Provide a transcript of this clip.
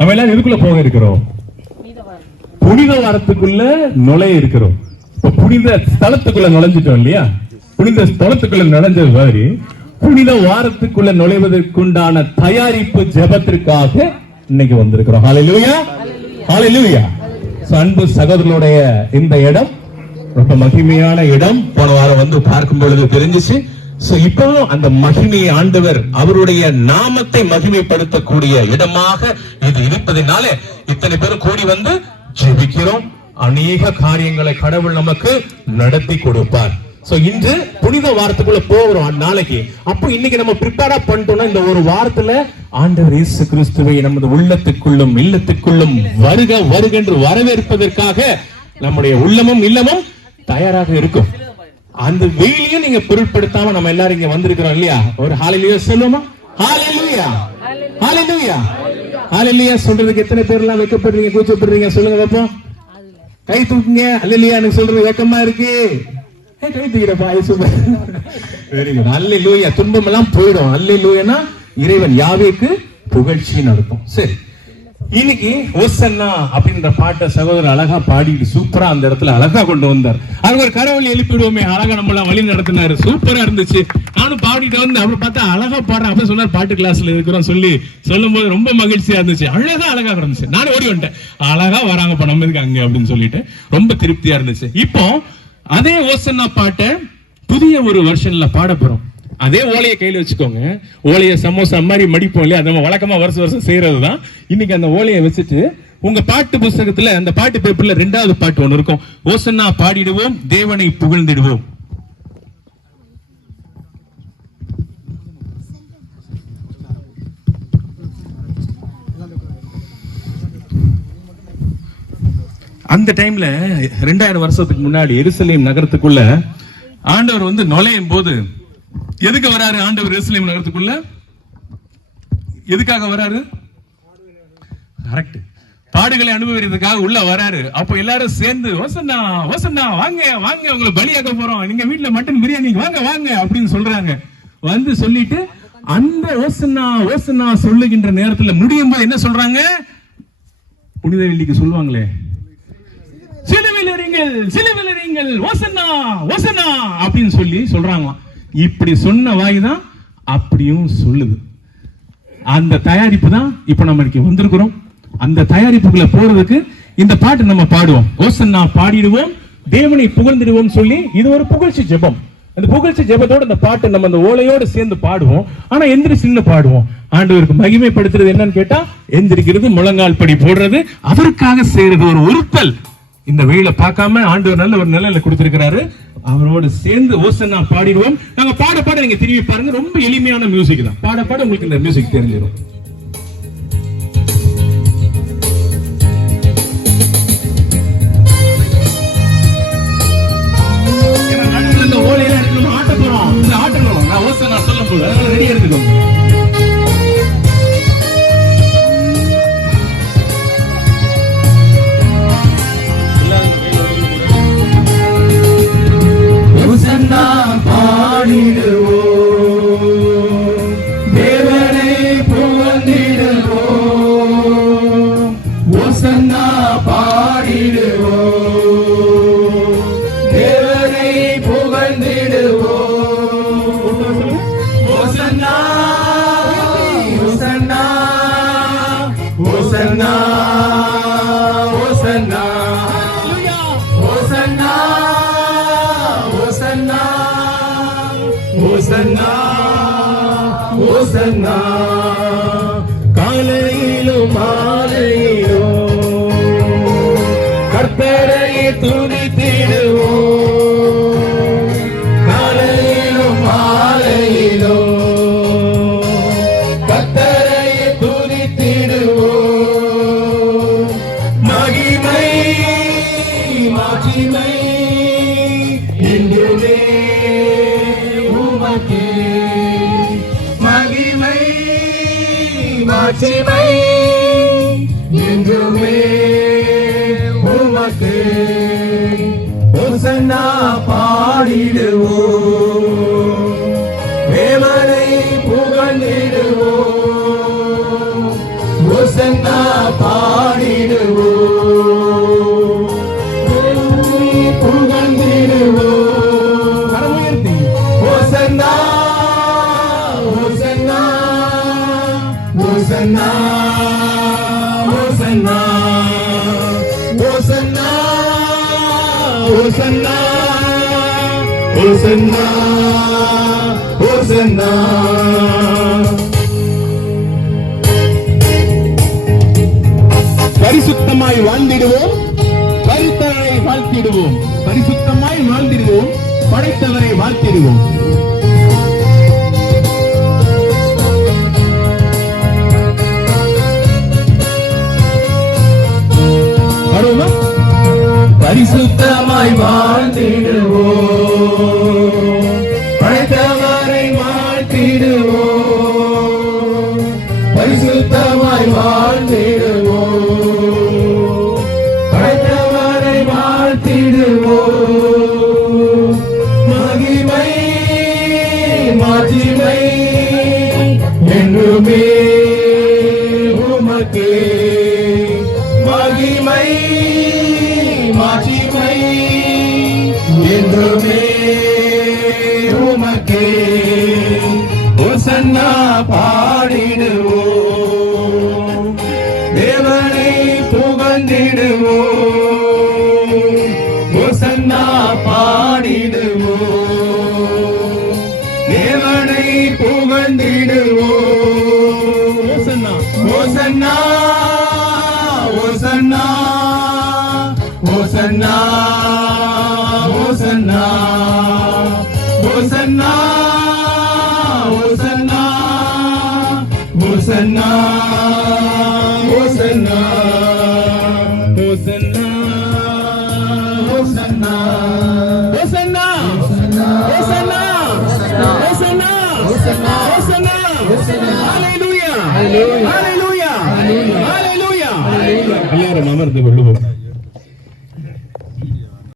நம்ம எல்லாரும் எதுக்குள்ள போக இருக்கிறோம்? புனித வாரத்துக்குள்ள நுழைய இருக்கிறோம். இப்ப புனித ஸ்தலத்துக்குள்ள நுழைஞ்சிட்டோம் இல்லையா? புனித ஸ்தலத்துக்குள்ள நுழைஞ்சது மாதிரி புனித வாரத்துக்குள்ள நுழைவதற்குண்டான தயாரிப்பு ஜெபத்திற்காக இன்னைக்கு வந்திருக்கிறோம். ஹalleluya. ஹalleluya. அன்பு சகோதரனுடைய இந்த இடம் ரொம்ப மகிமையான இடம். போன வாரம் வந்து பார்க்கும் பொழுது தெரிஞ்சிச்சு. இப்பவும் அந்த மகிமையை ஆண்டவர் அவருடைய நாமத்தை மகிமைப்படுத்தக்கூடிய இடமாக இது இருப்பதினால இத்தனை பேர் கூடி வந்து ஜெபிக்கிறோம். அநேக காரியங்களை கடவுள் நமக்கு நடத்தி கொடுப்பார். சோ இன்று புனித வாரத்துக்குள்ள போகிறோம் நாளைக்கு. அப்போ இன்னைக்கு நம்ம ப்ரிப்பேரா பண்ணிட்டோம்னா இந்த ஒரு வாரத்துல ஆண்டவர் இயேசு கிறிஸ்துவை நமது உள்ளத்துக்குள்ளும் இல்லத்துக்குள்ளும் வருக வருக என்று வரவேற்பதற்காக நம்முடைய உள்ளமும் இல்லமும் தயாராக இருக்கும். அந்த வெயிலையும் நீங்க பொருட்படுத்தாம நம்ம எல்லாரும் இங்க வந்திருக்கிறோம் இல்லையா? ஒரு ஹாலிலுயா சொல்லுமா? ஹாலிலுயா ஹாலிலுயா ஹாலிலுயா சொல்றதுக்கு எத்தனை பேர் எல்லாம் வைக்கப்படுறீங்க கூச்சப்படுறீங்க? சொல்லுங்க பாப்போம். கை தூக்குங்க. அல்லையா எனக்கு சொல்றது வெக்கமா இருக்கு. கை தூக்கிறப்பா சூப்பர் வெரி குட் அல்லேலூயா துன்பம் எல்லாம் போயிடும். அல்லேலூயானா இறைவன் யாவேக்கு புகழ்ச்சின்னு அர்த்தம். சரி. இன்னைக்கு ஒசன்னா அப்படின்ற பாட்டை சகோதரர் அழகா பாடிட்டு சூப்பரா அந்த இடத்துல அழகா கொண்டு வந்தார். அவர் ஒரு கரவழி எழுப்பிடுவோமே அழகா நம்மள வழி நடத்தினாரு. சூப்பரா இருந்துச்சு. நானும் பாடிட்டு வந்து அவர் பார்த்தா அழகா பாடுறேன் அப்படின்னு சொன்னார் பாட்டு கிளாஸ்ல இருக்கிறோம் சொல்லி சொல்லும் போது ரொம்ப மகிழ்ச்சியா இருந்துச்சு. அழகா அழகா இருந்துச்சு நானும் ஓடி வந்துட்டேன். அழகா வராங்க இப்ப நம்ம இதுக்கு அங்க அப்படின்னு சொல்லிட்டு ரொம்ப திருப்தியா இருந்துச்சு. இப்போ அதே ஓசன்னா பாட்டை புதிய ஒரு வருஷன்ல பாட போறோம். அதே ஓலையை கையில் வச்சுக்கோங்க. ஓலையை சமோசா மாதிரி மடிப்போம் இல்லையா? அது நம்ம வழக்கமாக வருஷம் வருஷம் செய்கிறது தான் இன்னைக்கு அந்த ஓலையை வச்சுட்டு உங்க பாட்டு புஸ்தகத்துல அந்த பாட்டு பேப்பர்ல ரெண்டாவது பாட்டு ஒன்று இருக்கும். ஓசன்னா பாடிடுவோம் தேவனை புகழ்ந்திடுவோம். அந்த டைம்ல ரெண்டாயிரம் வருஷத்துக்கு முன்னாடி எருசலேம் நகரத்துக்குள்ள ஆண்டவர் வந்து நுழையும் போது எதுக்கு வராரு ஆண்டவர் எருசலேம் நகரத்துக்குள்ள? எதுக்காக வராரு? கரெக்ட் பாடுகளை அனுபவிக்கிறதுக்காக உள்ள வராரு. அப்போ எல்லாரும் சேர்ந்து ஓசண்ணா ஓசண்ணா வாங்க வாங்க உங்களை பலியாக்க போறோம். நீங்க வீட்டுல மட்டன் பிரியாணி வாங்க வாங்க அப்படின்னு சொல்றாங்க. வந்து சொல்லிட்டு அந்த ஓசண்ணா ஓசண்ணா சொல்லுகின்ற நேரத்துல முடியும் போது என்ன சொல்றாங்க? புனித வெள்ளிக்கு சொல்லுவாங்களே. சிலுவில் இருங்கள் சிலுவில் இருங்கள் ஓசண்ணா ஓசண்ணா அப்படின்னு சொல்லி சொல்றாங்களாம். இப்படி சொன்ன வாய் தான் அப்படியும் சொல்லுது. அந்த தயாரிப்பு தான் இப்போ நம்ம இன்னைக்கு வந்திருக்கிறோம். அந்த தயாரிப்புக்குள்ள போறதுக்கு இந்த பாட்டு நம்ம பாடுவோம். ஓசன்னா பாடிடுவோம் தேவனை புகழ்ந்துடுவோம் சொல்லி இது ஒரு புகழ்ச்சி ஜெபம். அந்த புகழ்ச்சி ஜெபத்தோட அந்த பாட்டு நம்ம அந்த ஓலையோட சேர்ந்து பாடுவோம். ஆனா எந்திரிச்சின்னு பாடுவோம். ஆண்டவருக்கு மகிமைப்படுத்துறது என்னன்னு கேட்டா எந்திரிக்கிறது முழங்கால் படி போடுறது அதற்காக செய்யறது ஒரு உறுத்தல். இந்த வெயில பார்க்காம ஆண்டவர் நல்ல ஒரு நிலையில கொடுத்திருக்கிறாரு. அவரோடு சேர்ந்து ஓசனா பாடிடுவோம். நாங்க பாட பாட நீங்க திரும்பி பாருங்க. ரொம்ப எளிமையான மியூசிக் தான். பாட பாட உங்களுக்கு இந்த மியூசிக் தெரிஞ்சிடும் இந்த ஓலையெல்லாம் ஆட்ட போறோம் இந்த ஆட்டணும் நான் ஓசனா சொல்லும் போது ரெடியா எடுத்துக்கோங்க. Hosanna, Hosanna, Hosanna. காலையிலும் மாலையிலும் கர்த்தரை துடித்திடுவோம் காலையிலும் மாலையிலும் கர்த்தரை துடித்திடுவோம் மகிமை மாட்சிமை மாட்சிமை என்றுமே உமக்கே ஒசன்னா பாடிடுவோம். தேவனை புகழ்ந்திடுவோம். ஓசன்னா பாடிடுவோம். ஓசன்னா ஓசன்னா ஓசன்னா பரிசுத்தமாய் வாழ்ந்திடுவோம் பரித்தவரை வாழ்த்திடுவோம். பரிசுத்தமாய் வாழ்ந்திடுவோம் படைத்தவரை வாழ்த்திடுவோம். பரிசுத்தமாய் வாழ்ந்திடுவோம். படைத்தவரை வாழ்த்திடுவோம். மகிமை மாற்றிமை என்றுமே உமக்கே. மகிமை மாட்சிமை என்றுமே உமக்கே. ஒசன்னா பாடிடுவோம். புகழ்ந்திடுவோம். ஓசன்னா. ஓசன்னா ஓசன்னா ஓசன்னா ஓசன்னா. ஓசன்னா ஓசன்னா ஓசன்னா ஓசன்னா. எல்லாரும் அமர்ந்து கொள்ளுவோம்.